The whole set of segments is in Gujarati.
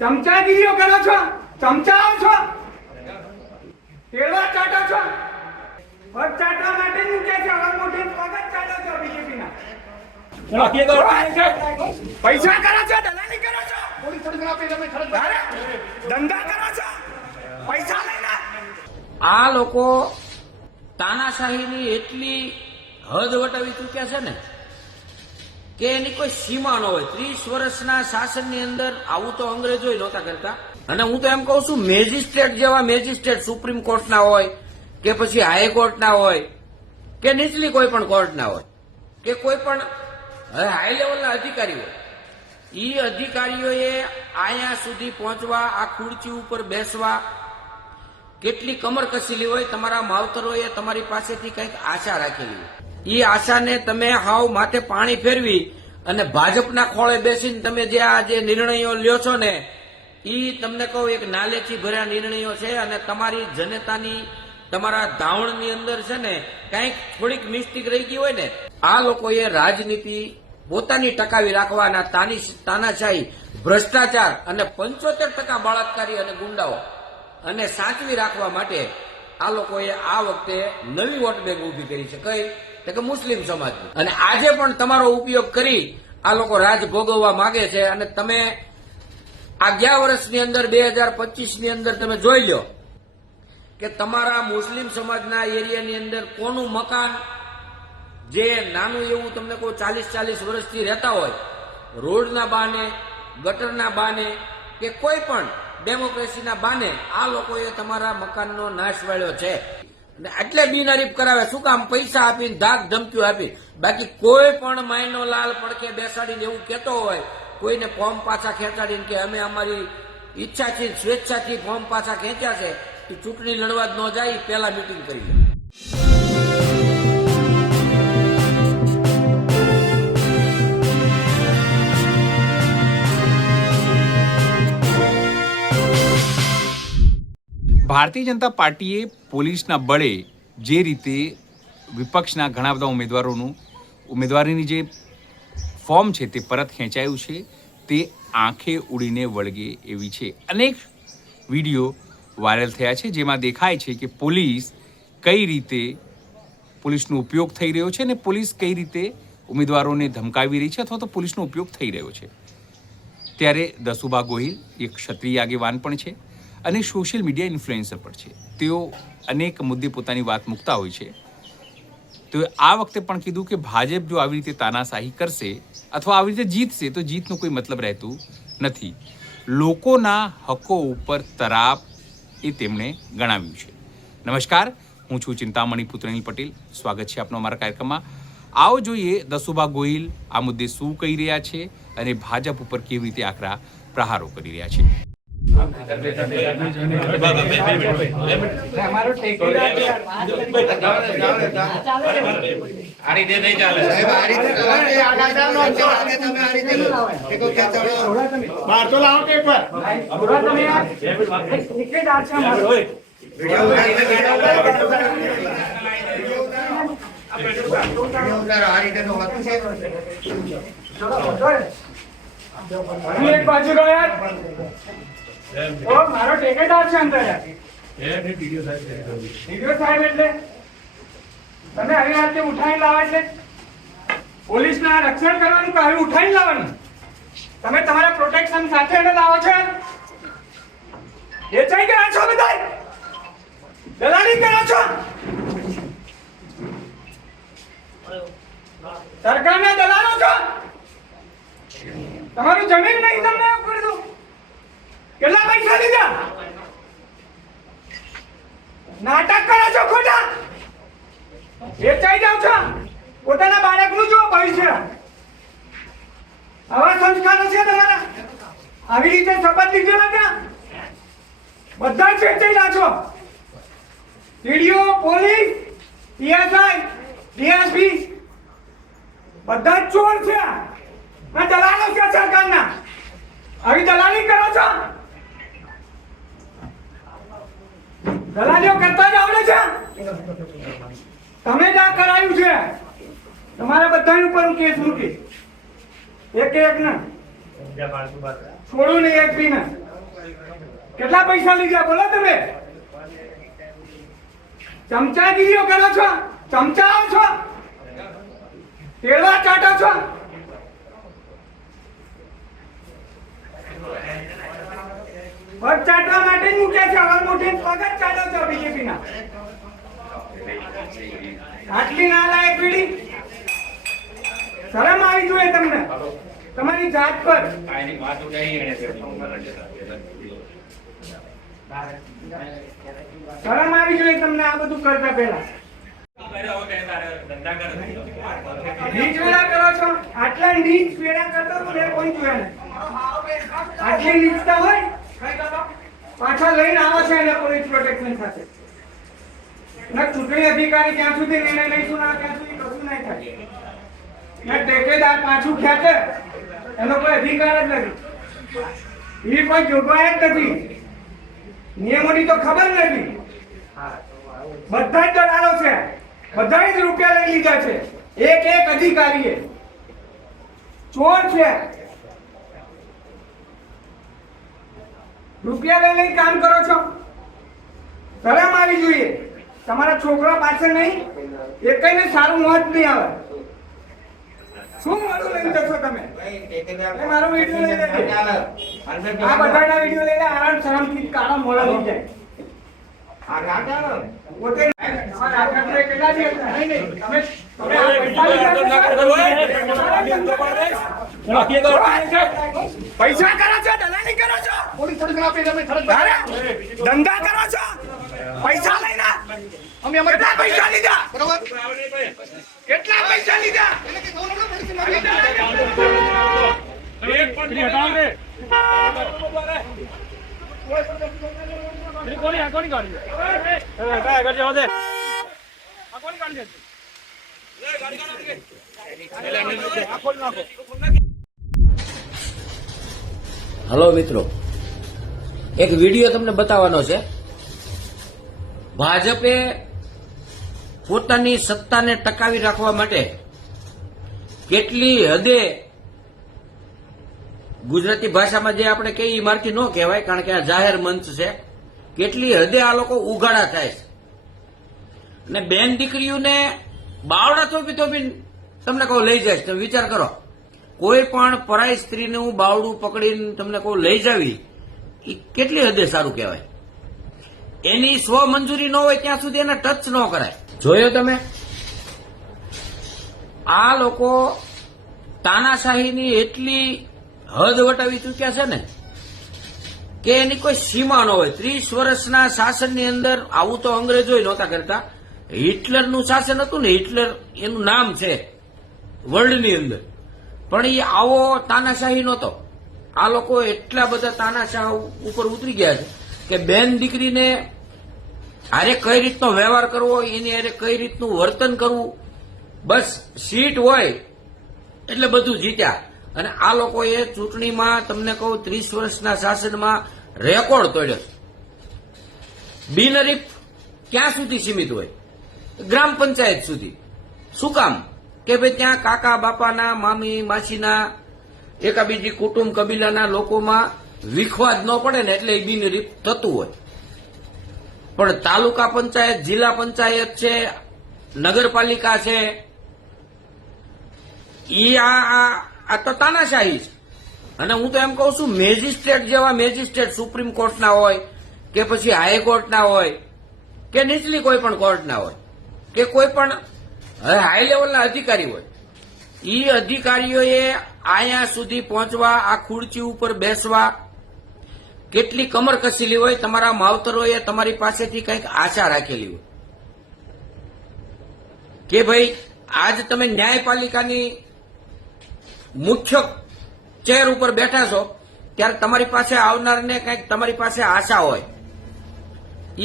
ચમચાગીરીઓ કરો છો, ચમચાઓ છો, કેળવા ચાટો છો, પગ ચાટવા માટે મૂકે છે, હવે મોટી પગ જ ચાટો છો બીજેપીના. પૈસા કરો છો, દલાલી કરો છો, ધંધા કરો છો, પૈસા લઈને. આ લોકો તાનાશાહીની એટલી હદ વટાવી ચૂક્યા છે ને કે એની કોઈ સીમા ન હોય. 30 વર્ષના શાસનની અંદર આવું તો અંગ્રેજો નહોતા કરતા. અને હું તો એમ કહું છું, મેજિસ્ટ્રેટ જેવા મેજિસ્ટ્રેટ સુપ્રીમ કોર્ટના હોય કે પછી હાઈકોર્ટના હોય કે નીચલી કોઈ પણ કોર્ટના હોય કે કોઈ પણ હાઈ લેવલના અધિકારી હોય, એ અધિકારીઓએ અહીંયા સુધી પહોંચવા, આ ખુરચી ઉપર બેસવા કેટલી કમર કસેલી હોય. તમારા માવતરોએ તમારી પાસેથી કંઈક આશા રાખેલી હોય. એ આશાને તમે હાવ માથે પાણી ફેરવી અને ભાજપના ખોળે બેસીને તમે જે આ જે નિર્ણયો લ્યો છો ને, એ તમને કહું એક નાલેચી ભર્યા નિર્ણયો છે. અને તમારી જનતાની, તમારા ધાવણની અંદર છે ને કંઈક થોડીક મિસ્ટેક રહી ગઈ હોય ને, આ લોકોએ રાજનીતિ પોતાની ટકાવી રાખવાના તાનાશાહી, ભ્રષ્ટાચાર અને 75% બળાત્કારી અને ગુંડાઓ અને સાચવી રાખવા માટે આ લોકોએ આ વખતે નવી વોટ બેંક ઉભી કરી છે. કઈ કે મુસ્લિમ સમાજની. અને આજે પણ તમારો ઉપયોગ કરી આ લોકો રાજ ભોગવવા માંગે છે. અને તમે આ ગયા વર્ષની અંદર 2025ની અંદર તમે જોઈ લો કે તમારા મુસ્લિમ સમાજના એરિયાની અંદર કોનું મકાન જે નાનું એવું તમને કોઈ 40 વર્ષથી રહેતા હોય, રોડના બહાને, ગટરના બહાને કે કોઈ પણ ડેમોક્રેસીના બહાને આ લોકોએ તમારા મકાનનો નાશ વાળ્યો છે. એટલે બિનહરીફ કરાવે. શું કામ? પૈસા આપીને, ધાક ધમકીઓ આપી. બાકી કોઈ પણ માયનો લાલ પડખે બેસાડીને એવું કહેતો હોય, કોઈને ફોર્મ પાછા ખેંચાડીને કે અમે અમારી ઈચ્છાથી, સ્વેચ્છાથી ફોર્મ પાછા ખેંચ્યા છે, એ ચૂંટણી લડવા જ ન જાય, પહેલા મિટિંગ કરી લે. ભારતીય જનતા પાર્ટીએ પોલીસના બળે જે રીતે વિપક્ષના ઘણા બધા ઉમેદવારોની જે ફોર્મ છે તે પરત ખેંચાયું છે, તે આંખે ઉડીને વળગે એવી છે. અનેક વિડીયો વાયરલ થયા છે જેમાં દેખાય છે કે પોલીસ કઈ રીતે પોલીસનો ઉપયોગ થઈ રહ્યો છે અને પોલીસ કઈ રીતે ઉમેદવારોને ધમકાવી રહી છે અથવા તો પોલીસનો ઉપયોગ થઈ રહ્યો છે. ત્યારે દસુબા ગોહિલ એક ક્ષત્રિય આગેવાન પણ છે અને સોશિયલ મીડિયા ઇન્ફ્લુએન્સર પણ છે. તેઓ અનેક મુદ્દે પોતાની વાત મૂકતા હોય છે. તો આ વખતે પણ કીધું કે ભાજપ જો આવી રીતે તાનાશાહી કરશે અથવા આવી રીતે જીતશે તો જીતનું કોઈ મતલબ રહેતું નથી. લોકોના હકો ઉપર તરાપ એ તેમણે ગણાવ્યું છે. નમસ્કાર, હું છું ચિંતામણી પુત્ર અનિલ પટેલ. સ્વાગત છે આપનો અમારા કાર્યક્રમમાં. આવો જોઈએ દસુબા ગોહિલ આ મુદ્દે શું કહી રહ્યા છે અને ભાજપ ઉપર કેવી રીતે આકરા પ્રહારો કરી રહ્યા છે. એક બાજુ મારો ઠેકેદાર છે અંદર. વિડીયો સાહેબ એટલે તમે આવી રીતે ઉઠાવી લાવો એટલે પોલીસના રક્ષણ કરવાનું કે આવી ઉઠાવી લાવવાનું? તમે તમારા પ્રોટેક્શન સાથે એને લાવો છો? વેચાઈ ગયા છો બધા, દલાલી કરો છો, સરકારના દલાલો છો. તમારું જમીન નહીં તમને એવું કરી દઉં. કેટલા પૈસા લીધા? નાટક કરો છો ખોટા, વેચાઈ જાવ છો. પોતાના બાળકનું જો ભવિષ્ય. આવા સંસ્કારો છે તમારા? આવી રીતે શપથ લીધેલા ત્યાં બધા જ વેચાયેલા છો. ટીડીઓ, પોલીસ, પીએસઆઈ, ડીએસપી બધા જ ચોર છે. આ દલાલો છે સરકારના. આવી દલાલી કરો છો. દલાલીઓ કરતા જ આવડે છે. તમે જ આ કરાયું છે. તમારા બધા ઉપર હું કેસ મૂકીશ. એક ને છોડું નહીં એક બી ને. કેટલા પૈસા લીધા બોલો તમે? ચમચાગીરીઓ કરો છો, ચમચાઓ છો, તેડવા ચાટો છો. પગ ચાટવા માટે જ મૂક્યા છે. હવે મોટી પગ જ ચાટો છો બીજેપી ના. આટલી નાલાયક પેઢી, શરમ આવી જોઈએ તમને તમારી જાત પર. શરમ આવી જોઈએ તમને આ બધું કરતા પહેલા. નીચ વેળા કરો છો. આટલા નીચ વેળા કરતો તો મેં કોઈ જોયા નથી. આટલી નીચતા હોય પાછા લઈને આવે છે એને પોલીસ પ્રોટેક્શન સાથે. ના ચૂંટણી અધિકારી જ્યાં સુધી નિર્ણય લઈશું ના ત્યાં સુધી કશું નહીં થાય. ના ટેકેદાર પાછું ખેંચે એનો કોઈ અધિકાર જ નથી. એવી કોઈ જોગવાઈ જ નથી. નિયમોની તો ખબર નથી. બધા જ દલાલો છે. બધા જ રૂપિયા લઈ લીધા છે. એક એક અધિકારીએ ચોર છે. રૂપિયા લઈ લઈને કામ કરો છો. શરમ આવી જોઈએ. તમારા છોકરા પાછળ નહીં એકઈને સારું મોત નહીં આવે. શું મારું લઈને જશો તમે? મારો વિડીયો લઈ લેજો. આ બધાના વિડીયો લઈ લે. આરામ શરમથી કાળા મોડા થઈ જાય. પોતે કેટલા દિવસ પૈસા કરો છો, દલાલી કરો છો, ધંધા કરો છો, પૈસા લઈને. કેટલા પૈસા લીધા? કેટલા પૈસા લીધા? હલો મિત્રો, એક વિડીયો તમને બતાવવાનો છે. ભાજપે પોતાની સત્તાને ટકાવી રાખવા માટે કેટલી હદે, ગુજરાતી ભાષામાં જે આપણે કહીએ એ મારથી ન કહેવાય કારણ કે આ જાહેર મંચ છે, કેટલી હદે આ લોકો ઉઘાડા થાય છે. અને બેન દીકરીઓને બાવડા થોપી તમને કહું લઈ જાય. તમે વિચાર કરો, કોઈ પણ પરાઈ સ્ત્રીનું બાવડું પકડીને તમને કહું લઈ જાવી એ કેટલી હદે સારું કહેવાય. એની સ્વ મંજૂરી ન હોય ત્યાં સુધી એને ટચ ન કરાય. જોયો તમે? આ લોકો તાનાશાહીની એટલી હદ વટાવી ચૂક્યા છે ને કે એની કોઈ સીમા ન હોય. 30 વર્ષના શાસનની અંદર આવું તો અંગ્રેજોય નહોતા કરતા. હિટલરનું શાસન હતું ને, હિટલર એનું નામ છે વર્લ્ડની અંદર, પણ એ આવો તાનાશાહી નહોતો. આ લોકો એટલા બધા તાનાશાહ ઉપર ઉતરી ગયા છે કે બેન દીકરીને હારે કઈ રીતનો વ્યવહાર કરવો, એની હારે કઈ રીતનું વર્તન કરવું, બસ સીટ હોય એટલે બધું જીત્યા. અને આ લોકોએ ચૂંટણીમાં તમને કહું 30 વર્ષના શાસનમાં રેકોર્ડ તોડ્યો. બિનહરીફ ક્યાં સુધી સીમિત હોય? ગ્રામ પંચાયત સુધી. શું કામ? કે ભાઈ ત્યાં કાકા બાપાના, મામી માસીના, એકાબીજી કુટુંબ કબીલાના લોકોમાં વિખવાદ ન પડે ને એટલે એ બિનહરીફ થતું હોય. પણ તાલુકા પંચાયત, જિલ્લા પંચાયત છે, નગરપાલિકા છે, ઈ આ તો તાનાશાહી છે. અને હું તો એમ કહું છું, મેજિસ્ટ્રેટ જેવા મેજિસ્ટ્રેટ સુપ્રીમ કોર્ટના હોય કે પછી હાઈકોર્ટના હોય કે નીચલી કોઈ પણ કોર્ટના હોય કે કોઈ પણ હાઈ લેવલના અધિકારી હોય, ઈ અધિકારીઓએ અહીંયા સુધી પહોંચવા, આ ખુરચી ઉપર બેસવા કેટલી કમર કસેલી હોય. તમારા માવતરોએ તમારી પાસેથી કંઈક આશા રાખેલી હોય કે ભાઈ આજ તમે ન્યાયપાલિકાની મુખ્ય ચેર ઉપર બેઠા છો ત્યારે તમારી પાસે આવનારને કંઈક તમારી પાસે આશા હોય.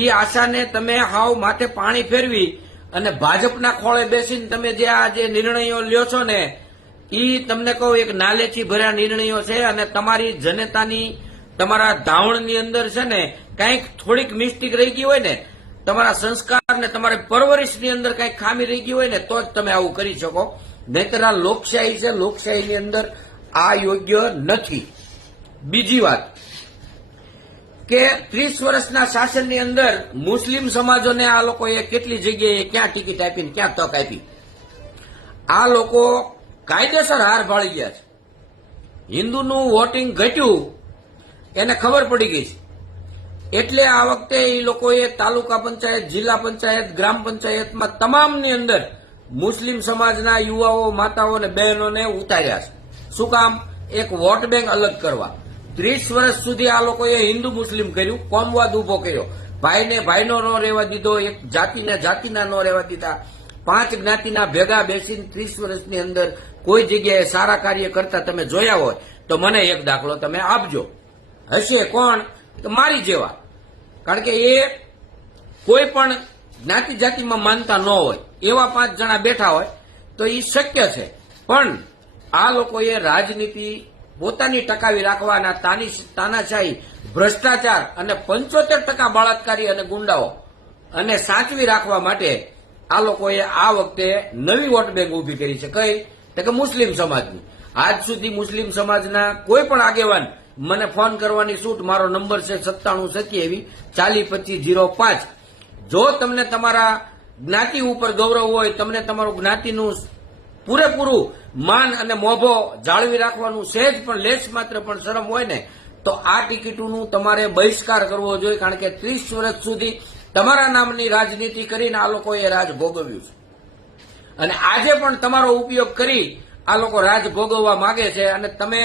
એ આશાને તમે હાવ માથે પાણી ફેરવી અને ભાજપના ખોળે બેસીને તમે જે આ જે નિર્ણયો લ્યો છો ને, એ તમને કહું એક નાલેથી ભર્યા નિર્ણયો છે. અને તમારી જનતાની, તમારા ધાવણની અંદર છે ને કંઈક થોડીક મિસ્ટેક રહી ગઈ હોય ને, તમારા સંસ્કાર ને તમારી પરવરિશની અંદર કંઈક ખામી રહી ગઈ હોય ને, તો જ તમે આવું કરી શકો. નહીતર આ લોકશાહી છે, લોકશાહીની અંદર આ યોગ્ય નથી. બીજી વાત, કે 30 વર્ષના શાસનની અંદર મુસ્લિમ સમાજોને આ લોકોએ કેટલી જગ્યાએ ક્યાં ટિકિટ આપી ક્યાં તક આપી. આ લોકો કાયદેસર હાર ભાળી ગયા છે. હિન્દુનું વોટિંગ ઘટ્યું એને ખબર પડી ગઈ છે. એટલે આ વખતે એ લોકોએ તાલુકા પંચાયત, જિલ્લા પંચાયત, ગ્રામ પંચાયતમાં તમામની અંદર મુસ્લિમ સમાજના યુવાઓ, માતાઓ અને બહેનોને ઉતાર્યા છે. શું કામ? એક વોટ બેંક અલગ કરવા. 30 વર્ષ સુધી આ લોકોએ હિન્દુ મુસ્લિમ કર્યું, કોમવાદ ઉભો કર્યો, ભાઈને ભાઈનો ન રહેવા દીધો, એક જાતિને જાતિના ન રહેવા દીધા. 5 જ્ઞાતિના ભેગા બેસીને 30 વર્ષની અંદર કોઈ જગ્યાએ સારા કાર્ય કરતા તમે જોયા હોય તો મને એક દાખલો તમે આપજો. હશે કોણ? તો મારી જેવા. કારણ કે એ કોઈ પણ જ્ઞાતિ જાતિમાં માનતા ન હોય એવા 5 જણા બેઠા હોય તો એ શક્ય છે. પણ આ લોકોએ રાજનીતિ પોતાની ટકાવી રાખવાના તાનાશાહી, ભ્રષ્ટાચાર અને 75% બળાત્કારી અને ગુંડાઓ અને સાચવી રાખવા માટે આ લોકોએ આ વખતે નવી વોટ બેંક ઉભી કરી છે. કઈ? તો કે મુસ્લિમ સમાજની. આજ સુધી મુસ્લિમ સમાજના કોઈ પણ આગેવાન મને ફોન કરવાની છૂટ, મારો નંબર છે 9727402505. જો તમને તમારા જ્ઞાતિ ઉપર ગૌરવ હોય, તમને તમારું જ્ઞાતિનું પૂરેપૂરું માન અને મોભો જાળવી રાખવાનું સહેજ પણ લેશ માત્ર પણ શરમ હોય ને તો આ ટિકિટોનું તમારે બહિષ્કાર કરવો જોઈએ. કારણ કે 30 વર્ષ સુધી તમારા નામની રાજનીતિ કરીને આ લોકોએ રાજ ભોગવ્યું છે અને આજે પણ તમારો ઉપયોગ કરી આ લોકો રાજ ભોગવવા માંગે છે. અને તમે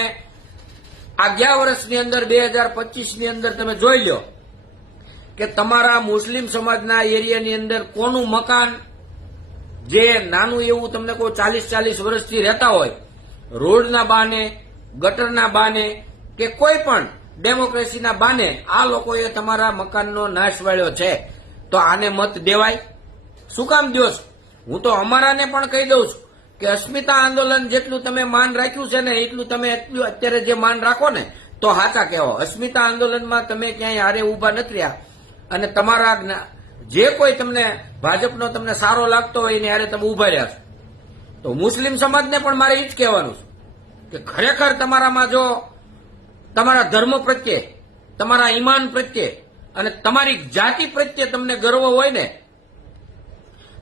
આ 11 વર્ષની અંદર 2025ની અંદર તમે જોઈ લો કે તમારા મુસ્લિમ સમાજના એરિયાની અંદર કોનું મકાન જે નાનું એવું તમને કોઈ 40 વર્ષથી રહેતા હોય, રોડના બહાને, ગટરના બહાને કે કોઈ પણ ડેમોક્રેસીના બહાને આ લોકોએ તમારા મકાનનો નાશ વાળ્યો છે. તો આને મત દેવાય? શું કામ દો છો? હું તો અમારાને પણ કહી દઉં છું કે અસ્મિતા આંદોલન જેટલું તમે માન રાખ્યું છે ને એટલું તમે અત્યારે જે માન રાખો ને તો હાચા કહેવો. અસ્મિતા આંદોલનમાં તમે ક્યાંય હારે ઉભા નથી રહ્યા અને તમારા જે કોઈ તમને ભાજપનો તમને સારો લાગતો હોય એને હારે તમે ઉભા રહ્યા છો. તો મુસ્લિમ સમાજને પણ મારે એ જ કહેવાનું છે કે ખરેખર તમારામાં જો તમારા ધર્મ પ્રત્યે, તમારા ઈમાન પ્રત્યે અને તમારી જાતિ પ્રત્યે તમને ગર્વ હોય ને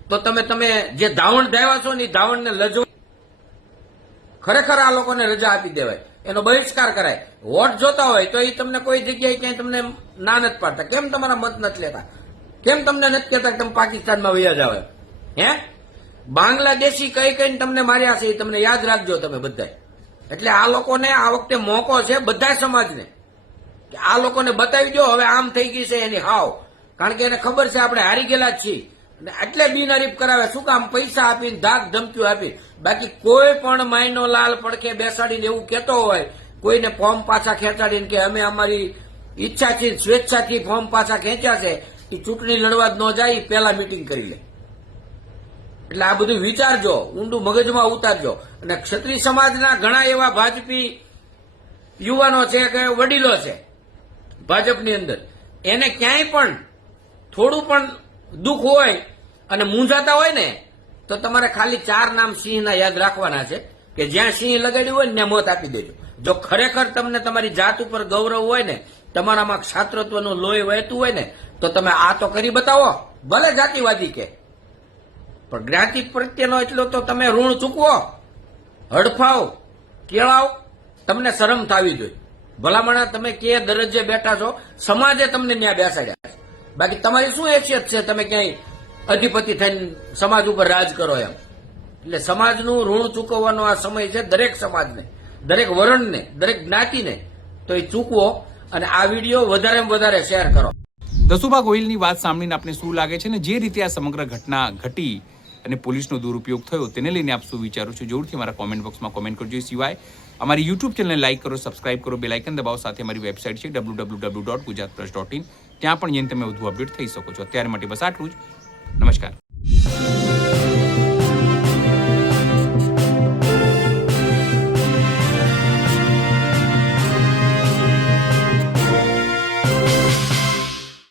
તો તમે જે ધાવણ ધાવ્યા છો ને એ ધાવણને લજો. ખરેખર આ લોકોને રજા આપી દેવાય, એનો બહિષ્કાર કરાય. વોટ જોતા હોય તો એ તમને કોઈ જગ્યાએ ક્યાંય તમને ના નથી પાડતા. કેમ તમારા મત નથી લેતા? કેમ તમને નથી કહેતા કે તમે પાકિસ્તાનમાં વયા જાવ? હે, બાંગ્લાદેશી કઈ કઈને તમને માર્યા છે એ તમને યાદ રાખજો તમે બધા. એટલે આ લોકોને આ વખતે મોકો છે બધા સમાજને કે આ લોકોને બતાવી દો હવે આમ થઈ ગઈ છે એની હાવ. કારણ કે એને ખબર છે આપણે હારી ગયેલા જ છીએ એટલે બિનહરીફ કરાવે. શું કામ? પૈસા આપીને, ધાક ધમકીઓ આપી. બાકી કોઈ પણ માયનો લાલ પડખે બેસાડીને એવું કહેતો હોય, કોઈને ફોર્મ પાછા ખેંચાડીને કે અમે અમારી ઈચ્છાથી, સ્વેચ્છાથી ફોર્મ પાછા ખેંચ્યા છે, એ ચૂંટણી લડવા જ ન જાય, પહેલા મીટિંગ કરી લે. એટલે આ બધું વિચારજો, ઊંડું મગજમાં ઉતારજો. અને ક્ષત્રિય સમાજના ઘણા એવા ભાજપી યુવાનો છે કે વડીલો છે ભાજપની અંદર, એને ક્યાંય પણ થોડું પણ દુઃખ હોય અને મૂંઝાતા હોય ને તો તમારે ખાલી 4 નામ સિંહના યાદ રાખવાના છે કે જ્યાં સિંહ લગાડ્યું હોય ને ત્યાં મત આપી દેજો. જો ખરેખર તમને તમારી જાત ઉપર ગૌરવ હોય ને, તમારામાં ક્ષાત્રત્વનું લોહી વહેતું હોય ને તો તમે આ તો કરી બતાવો. ભલે જાતિવાદી કે પણ જ્ઞાતિ પ્રત્યેનો એટલો તો તમે ઋણ ચૂકવો, હડફાવ, કેળાવ. તમને શરમ થવી જોઈએ. ભલામણા તમે કે દરજ્જે બેઠા છો, સમાજે તમને ત્યાં બેસાડ્યા છે. બાકી તમારી શું હેસિયત છે તમે ક્યાંય અધિપતિ થઈને સમાજ ઉપર રાજ કરો એમ? એટલે સમાજનું ઋણ ચૂકવવાનો આ સમય છે દરેક સમાજને, દરેક વર્ણને, દરેક જ્ઞાતિને. તો એ ચૂકવો અને આ વિડીયો વધારેમાં વધારે શેર કરો. દસુભા ગોહિલની વાત સાંભળીને આપને શું લાગે છે ને જે રીતે આ સમગ્ર ઘટના ઘટી અને પોલીસનો દુરુપયોગ થયો તેને લઈને આપ શું વિચારો છો? જરૂરથી મારા કોમેન્ટ બોક્સમાં કોમેન્ટ કરજો. એ સિવાય અમારી યુટ્યુબ ચેનલને લાઇક કરો, સબસ્ક્રાઇબ કરો, બેલ આઇકન દબાવો. સાથે અમારી વેબસાઇટ છે www.gujaratpress.in. ત્યાં પણ જઈને તમે વધુ અપડેટ થઈ શકો છો. અત્યારે માટે બસ આટલું જ. નમસ્કાર.